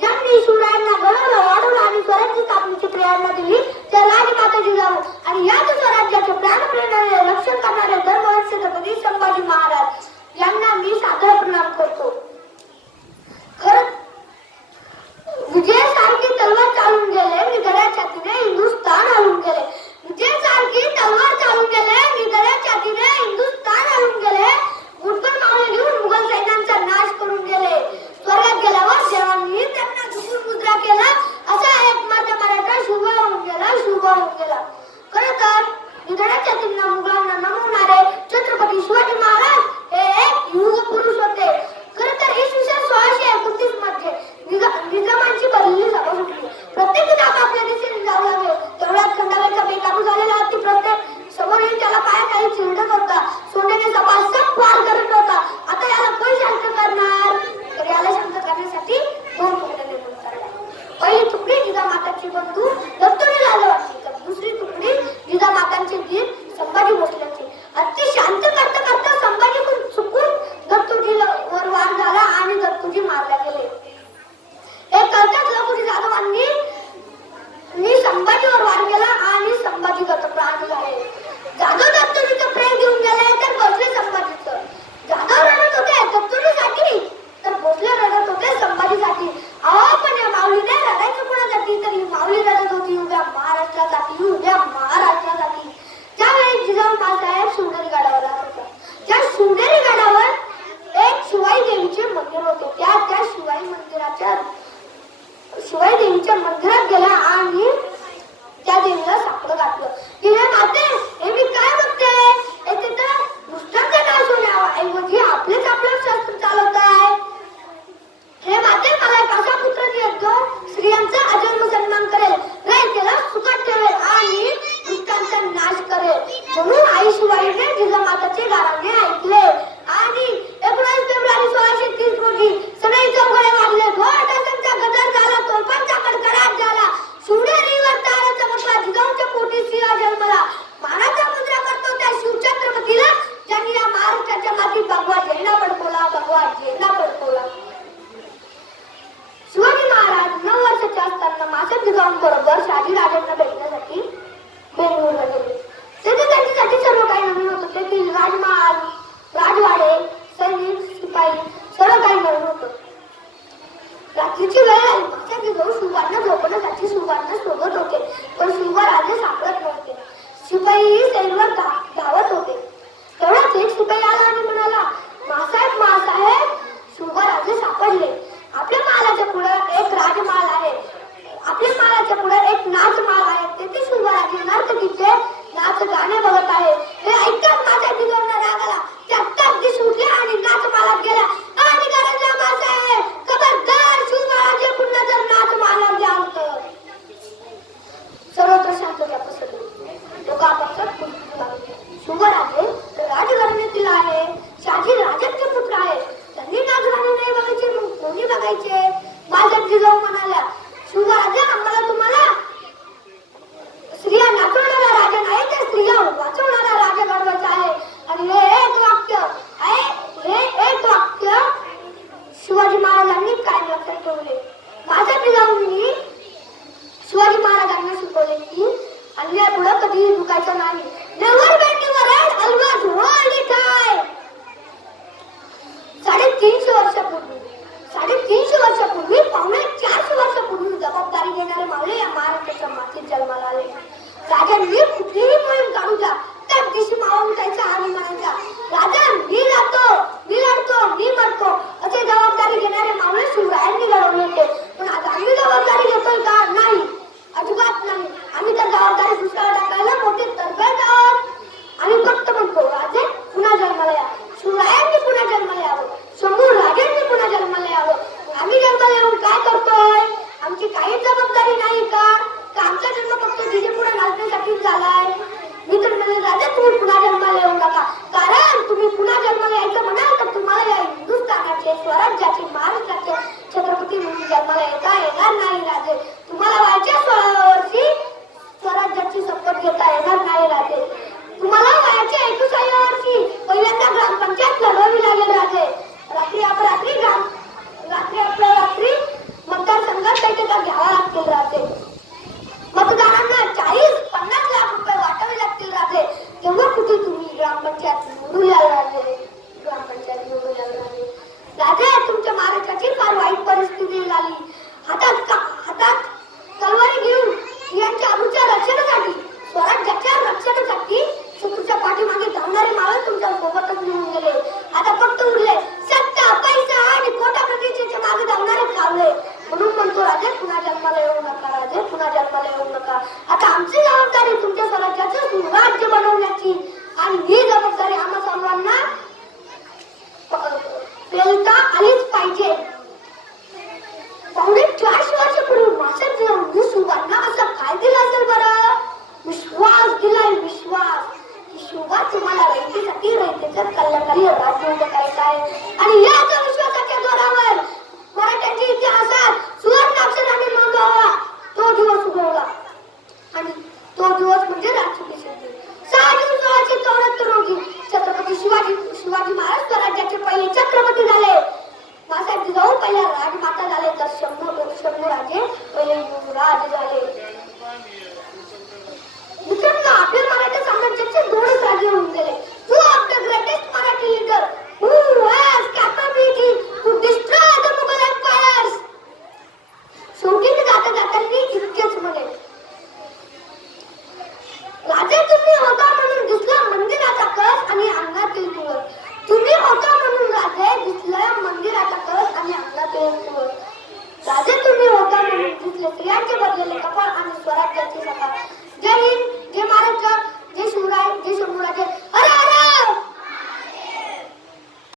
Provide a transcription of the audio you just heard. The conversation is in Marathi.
ज्यांनी शिवरायांना घडवलं वाढवलं आणि स्वराज्य स्थापनेची प्रेरणा दिली त्या राजमाता जिजाऊ आणि याच स्वराज्याचे प्राणप्रेरणाने रक्षण करणारे धर्मवीर छत्रपती संभाजी महाराज यांना मी सादर प्रणाम करतो. खरं विजयासारखी तलवार चालून गेले निधड्या छातीने हिंदुस्थान हलून गेले. विजयासारखी तलवार चालून गेले निधड्या छातीने हिंदुस्थान हलून गेले. मुठभर मावळे घेऊन मुघल सैन्यांचा नाश करून गेले. स्वर्गात गेल्यावर देवांनी त्यांना झुकून मुद्रा केला. असा एक मराठा शुभ होऊन गेला, शुभ होऊन गेला. खरं तर निधड्या छातींना मुघलांना नमवणारे छत्रपती शिवाजी महाराज हे एक युग पुरुष होते. खरं तर इसवी सन 1629 मध्ये निजामांची भरलेली सभा सुटली. प्रत्येक आपापल्या दिशेने जाऊ लागले. तेवढ्यात खंडागळचा बेकाबू झालेला हत्ती प्रत्येक समोर येऊन त्याला पायाखाली चिरडत होता. सोंडेने सभा सब वार करत होता. आता याला कोण शांत करणार? तर याला शांत करण्यासाठी दोन तुकड्या निर्माण करल्या. पहिली तुकडी जिजामाताची बंधू दत्तोजी लालवांची तर दुसरी तुकडी जिजामातांचे वीर संभाजी भोसलेंची. हत्ती शांत करता करता संभाजीकडून चुकून दत्तोजीवर वार झाला आणि दत्तोजी मारले गेले. हे करताच लखुजी जाधवांनी संभाजीवर वार केला आणि संभाजी गतप्राण झाले. जाधव दत्तोजीचं प्रेम घेऊन गेले तर भोसले संभाजीचं. जाधव रडत होते दत्तोजीसाठी तर भोसले रडत होते संभाजीसाठी. अहो पण या माऊलीने रडायचं कोणासाठी? तर ही माऊली रडत होती उद्या महाराष्ट्रासाठी, उद्या महाराष्ट्रासाठी. त्यावेळी जिजाऊ माँसाहेब शिवनेरी गडावर राहत होत्या. त्या शिवनेरी गडावर एक शिवाई देवीचे मंदिर होते. त्या शिवाई देवीच्या मंदिरात गेला आणि त्या देवीला साकडं घातलं. तिने माते हे मी काय बघते? येथे तर दुष्टांचा नाश होण्याऐवजी आपलेच आपलं शस्त्र चालवत आहे. हे माते मला एक असा पुत्र देतो स्त्रियांचा अजन्म सन्मान करेल, रयतेला सुखात ठेवेल आणि दुष्टांचा नाश करेल. म्हणून आई शिवाईने जिजामाताचे गाणे ऐकले आणि 19 फेब्रुवारी 1630 रोजी सनई चौघडे वाजले. ढोल ताशांचा गजर झाला, तोफांचा कडकडाट झाला. शिवनेरीवर तारा चमकला, जिजाऊच्या पोटी सिंह जन्मला. मानाचा मुद्रा करतो त्या शिवछत्रपतीला ज्यांनी या महाराष्ट्राच्या मातीत भगवा झेंडा फडकवला, भगवा झेंडा फडकवला. शिवाजी महाराज 9 वर्षाचे असताना माधव जिजाऊंबरोबर शहाजीराजांना भेटण्यासाठी बेंगळूरला गेले. तेथे त्यांच्यासाठी सर्व काही नवीन होतं. तेथील राजमहाल कल्याणकारी राज्य उभं करायचं आहे आणि याच विश्वासात